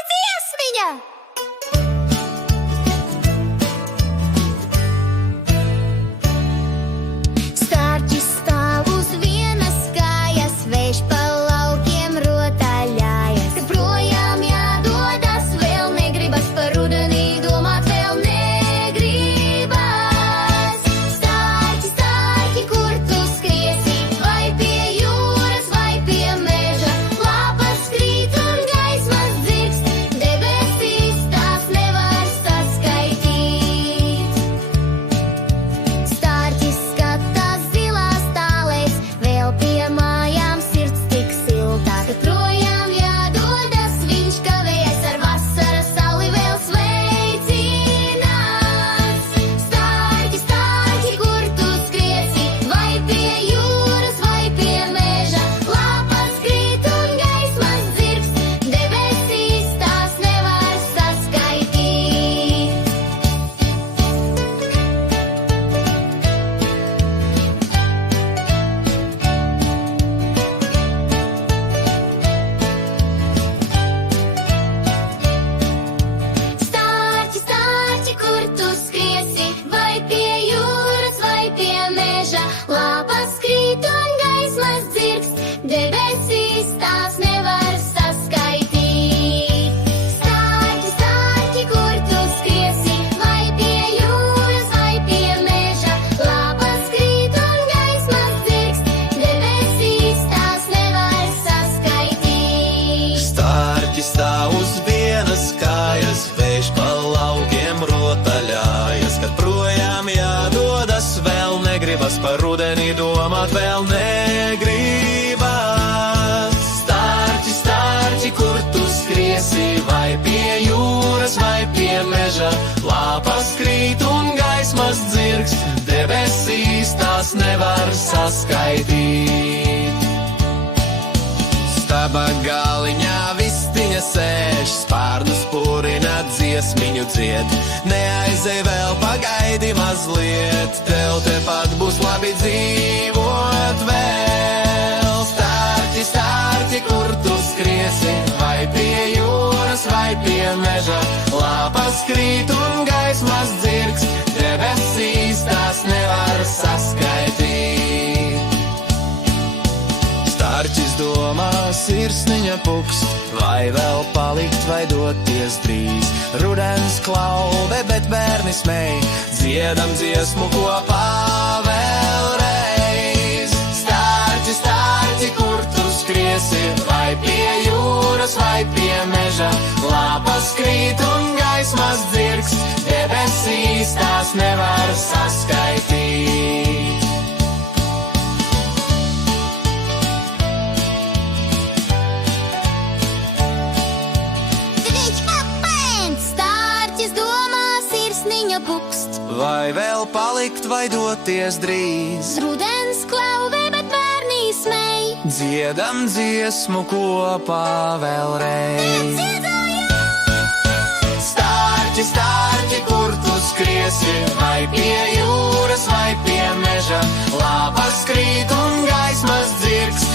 Labi, dziesmiņa! Stārķis stāv uz vienas kājas, vējš pa laukiem rotaļājas. Kad projām jādodas, vēl negribas par rudenī domāt, vēl negribas. Stārķi, stārķi, kur tu skriesi? Vai pie jūras, vai pie meža? Lapas krīt un gaismas dzirkst, debesīs tās nevar saskaitīt. Stārķis skatās zilās tālēs, vēl pie mājām sirds tik siltā. Kad projām jādodas, viņš kavējas ar vasaras sauli vēl sveicinās. Stārķi, stārķi, kur tu skriesi? Vai pie jūras, vai pie meža? Lapas krīt un gaismas dzirkst, debesīs tās nevar saskaitīt. Stārķi, stārķi, kur tu skriesi? Vai pie jūras, vai pie meža? Lapas krīt un gaismas dzirkst, debesīs tās nevar saskaitīt. Stārķi, stārķi, kur tu skriesi? Vai pie jūras, vai pie meža? Lapas krīt un gaismas dzirkst, debesīs tās nevar saskaitīt. Stārķi stāv uz vienas kājas, vējš pa laukiem rotaļājas. Kad projām jādodas, vēl negribas par rudenī domāt, vēl negribas. Stārķi, stārķi, kur tu skriesi? Vai pie jūras, vai pie meža? Lapas krīt un gaismas dzirkst, debesīs tās nevar saskaitīt. Staba galiņā vistiņa sēž, spārnus purina, dziesmiņu dzied. Neaizej vēl, pagaidi mazliet, tev tepat būs labi dzīvot vēl. Stārķi, stārķi, kur tu skriesi? Vai pie jūras, vai pie meža? Lapas krīt un gaismas dzirkst, debesīs tās nevar saskaitīt. Stārķis domā, sirsniņa pukst, vai vēl palikt, vai doties drīz. Rudens klauve, bet bērni smej, dziedam dziesmu kopā vēlreiz. Stārķi, stārķi, kur tu skriesi? Vai pie jūras, vai pie meža? Lapas krīt un gaismas dzirkst, debesīs tās nevar saskaitīt. Stārķis domā, sirsniņa pukst. Vai vēl palikt, vai doties drīz? Rudens klauvē, bet bērni smej. Dziedam dziesmu kopā vēlreiz. Stārķi, stārķi, kur tu skriesi? Vai pie jūras, vai pie meža? Lapas krīt un gaismas dzirkst,